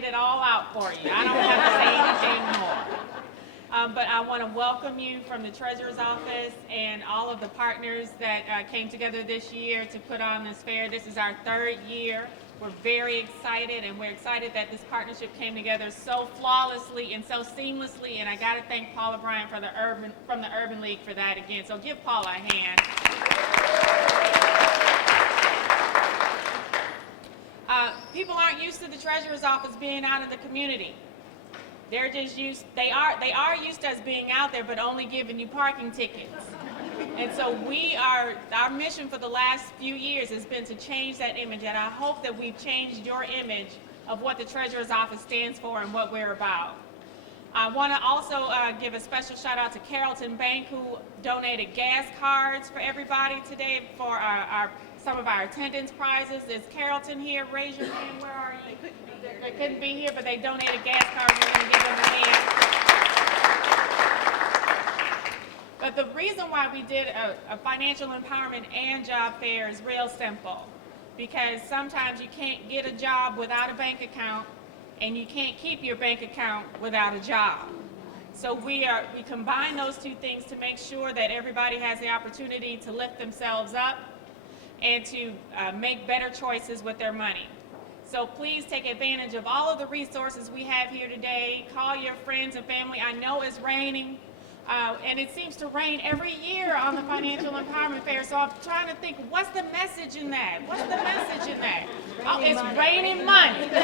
laid it all out for you. I don't have to say anything more. But I want to welcome you from the Treasurer's Office and all of the partners that came together this year to put on this fair. This is our third year. We're very excited, and we're excited that this partnership came together so flawlessly and so seamlessly. And I got to thank Paula Bryant from the Urban League for that again. So give Paula a hand. People aren't used to the Treasurer's Office being out in the community. They're just used. They are used to us being out there, but only giving you parking tickets. And so our mission for the last few years has been to change that image, and I hope that we've changed your image of what the Treasurer's Office stands for and what we're about. I want to also give a special shout out to Carrollton Bank, who donated gas cards for everybody today for some of our attendance prizes. Is Carrollton here? Raise your hand. Where are you? They couldn't be here, but they donated gas cards. We're going to give them a hand. But the reason why we did a financial empowerment and job fair is real simple. Because sometimes you can't get a job without a bank account, and you can't keep your bank account without a job. So we combine those two things to make sure that everybody has the opportunity to lift themselves up and to make better choices with their money. So please take advantage of all of the resources we have here today. Call your friends and family. I know it's raining. And it seems to rain every year on the Financial Empowerment Fair, so I'm trying to think, what's the message in that? What's the message in that? Oh, it's raining money. It's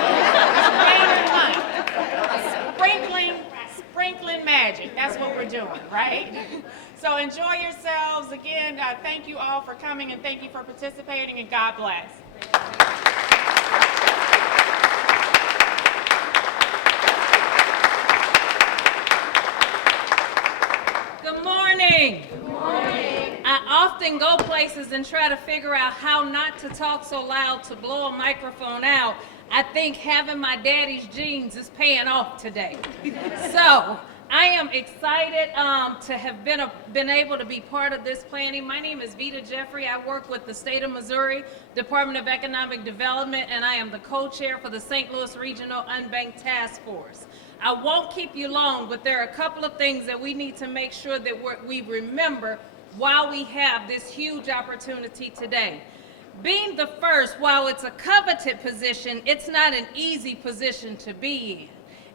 raining money. Sprinkling magic. That's what we're doing, right? So enjoy yourselves. Again, thank you all for coming, and thank you for participating, and God bless. Good morning. I often go places and try to figure out how not to talk so loud to blow a microphone out. I think having my daddy's jeans is paying off today. So I am excited to have been able to be part of this planning. My name is Vita Jeffrey. I work with the State of Missouri Department of Economic Development, and I am the co-chair for the St. Louis Regional Unbanked Task Force. I won't keep you long, but there are a couple of things that we need to make sure that we remember while we have this huge opportunity today. Being the first, while it's a coveted position, it's not an easy position to be in.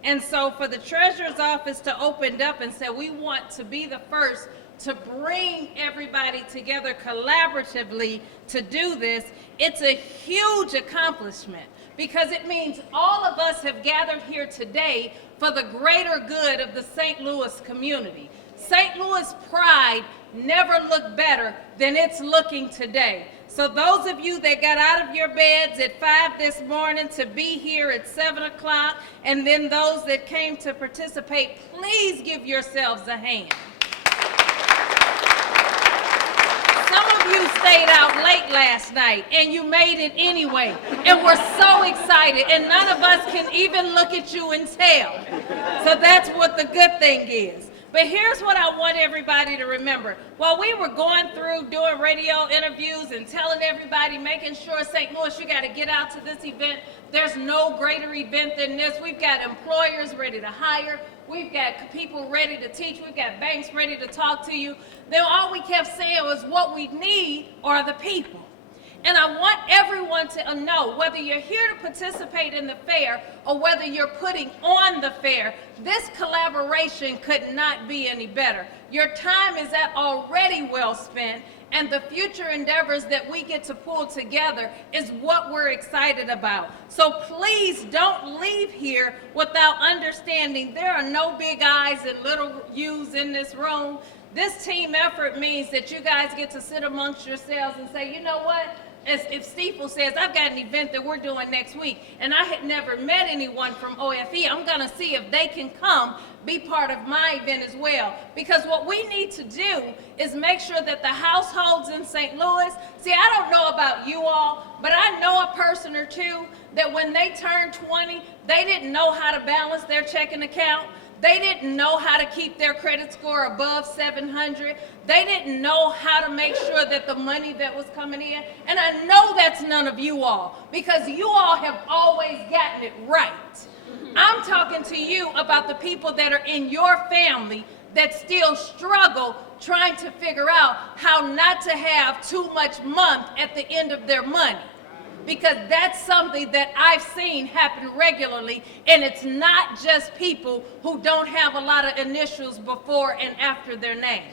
And so for the Treasurer's Office to open up and say we want to be the first to bring everybody together collaboratively to do this, it's a huge accomplishment, because it means all of us have gathered here today for the greater good of the St. Louis community. St. Louis pride never looked better than it's looking today. So those of you that got out of your beds at 5 this morning to be here at 7 o'clock, and then those that came to participate, please give yourselves a hand. Some of you stayed out late last night and you made it anyway, and we're so excited, and none of us can even look at you and tell. So that's what the good thing is. But here's what I want everybody to remember. While we were going through doing radio interviews and telling everybody, making sure St. Louis, you got to get out to this event, there's no greater event than this. We've got employers ready to hire. We've got people ready to teach. We've got banks ready to talk to you. Then all we kept saying was what we need are the people. And I want everyone to know, whether you're here to participate in the fair or whether you're putting on the fair, this collaboration could not be any better. Your time is already well spent, and the future endeavors that we get to pull together is what we're excited about. So please don't leave here without understanding there are no big I's and little U's in this room. This team effort means that you guys get to sit amongst yourselves and say, you know what? As if Steeple says, I've got an event that we're doing next week, and I had never met anyone from OFE. I'm going to see if they can come be part of my event as well. Because what we need to do is make sure that the households in St. Louis, see, I don't know about you all, but I know a person or two that when they turned 20, they didn't know how to balance their checking account. They didn't know how to keep their credit score above 700. They didn't know how to make sure that the money that was coming in, and I know that's none of you all, because you all have always gotten it right. I'm talking to you about the people that are in your family that still struggle trying to figure out how not to have too much month at the end of their money. Because that's something that I've seen happen regularly, and it's not just people who don't have a lot of initials before and after their name.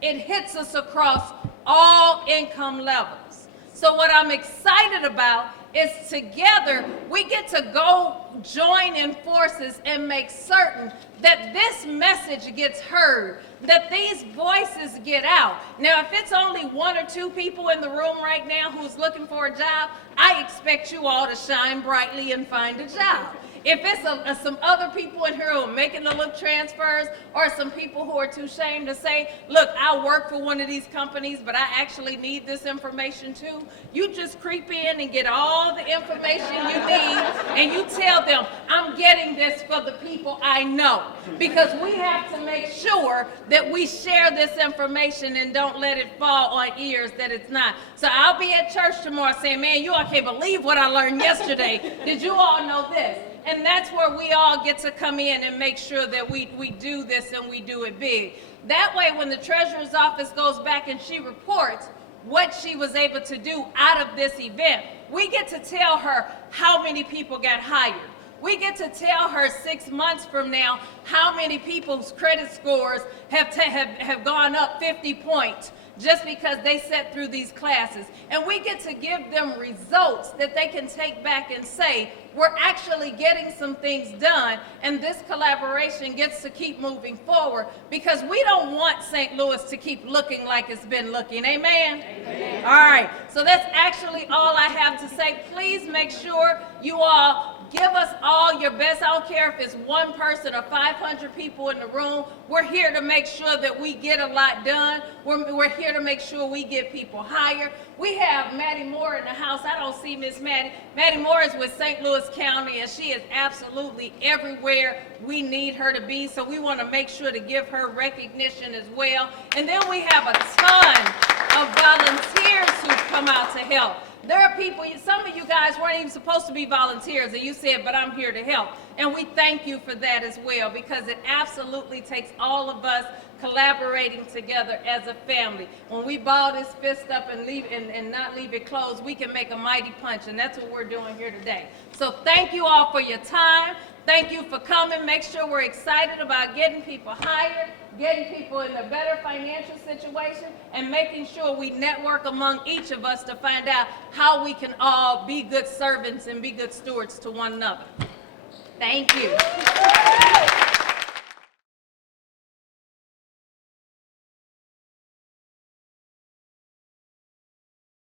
It hits us across all income levels. So what I'm excited about is together we get to go join in forces and make certain that this message gets heard, that these voices get out. Now, if it's only 1 or 2 people in the room right now who's looking for a job, I expect you all to shine brightly and find a job. If it's some other people in here who are making the little transfers, or some people who are too ashamed to say, look, I work for one of these companies, but I actually need this information too, you just creep in and get all the information you need, and you tell them, I'm getting this for the people I know. Because we have to make sure that we share this information and don't let it fall on ears that it's not. So I'll be at church tomorrow saying, man, you all can't believe what I learned yesterday. Did you all know this? And that's where we all get to come in and make sure that we do this and we do it big. That way, when the treasurer's office goes back and she reports what she was able to do out of this event, we get to tell her how many people got hired. We get to tell her 6 months from now how many people's credit scores have gone up 50 points just because they sat through these classes. And we get to give them results that they can take back and say, we're actually getting some things done, and this collaboration gets to keep moving forward, because we don't want St. Louis to keep looking like it's been looking. Amen? Amen. All right, so that's actually all I have to say. Please make sure you all give us all your best. I don't care if it's 1 person or 500 people in the room. We're here to make sure that we get a lot done. We're here to make sure we get people hired. We have Maddie Moore in the house. I don't see Miss Maddie. Maddie Moore is with St. Louis County, and she is absolutely everywhere we need her to be. So we want to make sure to give her recognition as well. And then we have a ton of volunteers who come out to help. There are people, some of you guys weren't even supposed to be volunteers, and you said, but I'm here to help. And we thank you for that as well, because it absolutely takes all of us collaborating together as a family. When we ball this fist up and leave and not leave it closed, we can make a mighty punch, and that's what we're doing here today. So thank you all for your time. Thank you for coming. Make sure we're excited about getting people hired, getting people in a better financial situation, and making sure we network among each of us to find out how we can all be good servants and be good stewards to one another. Thank you.